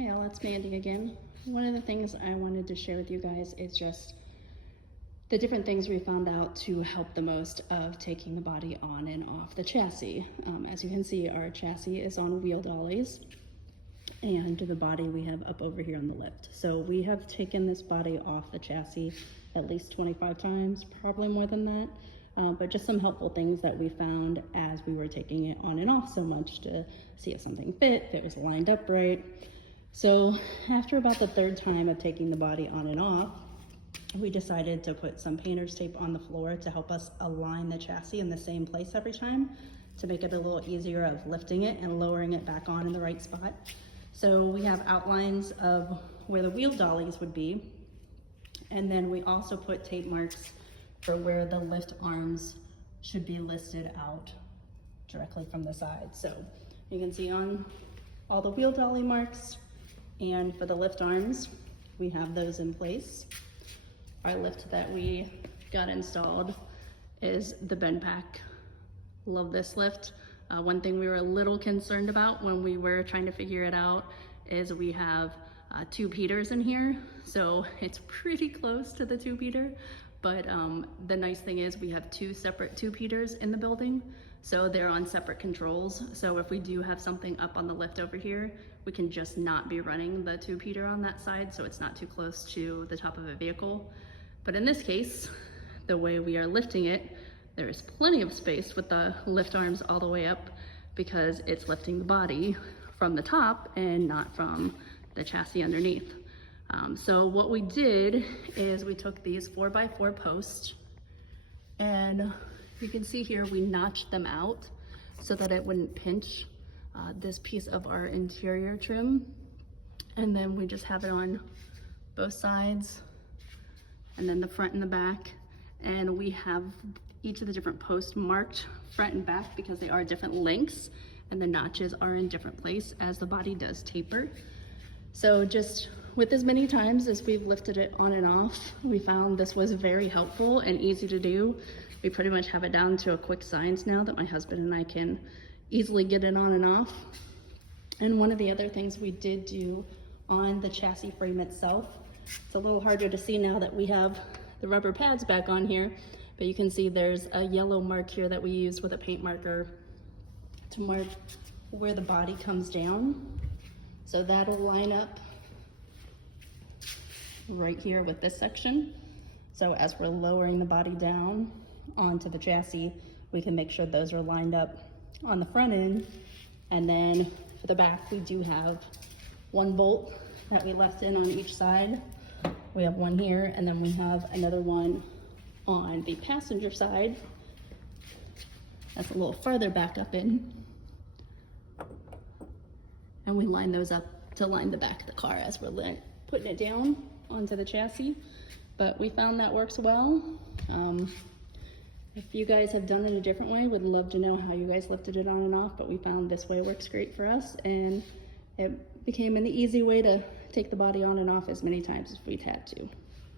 Hey all, it's Mandy again. One of the things I wanted to share with you guys is just the different things we found out to help the most of taking the body on and off the chassis. As you can see, our chassis is on wheel dollies and the body we have up over here on the lift. So we have taken this body off the chassis at least 25 times, probably more than that. But just some helpful things that we found as we were taking it on and off so much to see if something fit, if it was lined up right. So after about the third time of taking the body on and off, we decided to put some painter's tape on the floor to help us align the chassis in the same place every time to make it a little easier of lifting it and lowering it back on in the right spot. So we have outlines of where the wheel dollies would be. And then we also put tape marks for where the lift arms should be listed out directly from the side. So you can see on all the wheel dolly marks, and for the lift arms, we have those in place. Our lift that we got installed is the bend pack. Love this lift. One thing we were a little concerned about when we were trying to figure it out is we have two Peters in here. So it's pretty close to the two Peter, but the nice thing is we have two separate two Peters in the building. So they're on separate controls. So if we do have something up on the lift over here, we can just not be running the two Peter on that side, so it's not too close to the top of a vehicle. But in this case, the way we are lifting it, there is plenty of space with the lift arms all the way up because it's lifting the body from the top and not from the chassis underneath. So what we did is we took these 4x4 posts, and you can see here we notched them out so that it wouldn't pinch this piece of our interior trim. And then we just have it on both sides and then the front and the back. And we have each of the different posts marked front and back because they are different lengths and the notches are in different places as the body does taper. So just with as many times as we've lifted it on and off, we found this was very helpful and easy to do. We pretty much have it down to a quick science now that my husband and I can easily get it on and off. And one of the other things we did do on the chassis frame itself, it's a little harder to see now that we have the rubber pads back on here, but you can see there's a yellow mark here that we use with a paint marker to mark where the body comes down. So that'll line up right here with this section. So as we're lowering the body down onto the chassis, we can make sure those are lined up on the front end. And then for the back, we do have one bolt that we left in on each side. We have one here, and then we have another one on the passenger side. That's a little farther back up in. And we line those up to line the back of the car as we're putting it down onto the chassis. But we found that works well. If you guys have done it a different way, would love to know how you guys lifted it on and off, but we found this way works great for us, and it became an easy way to take the body on and off as many times as we'd had to.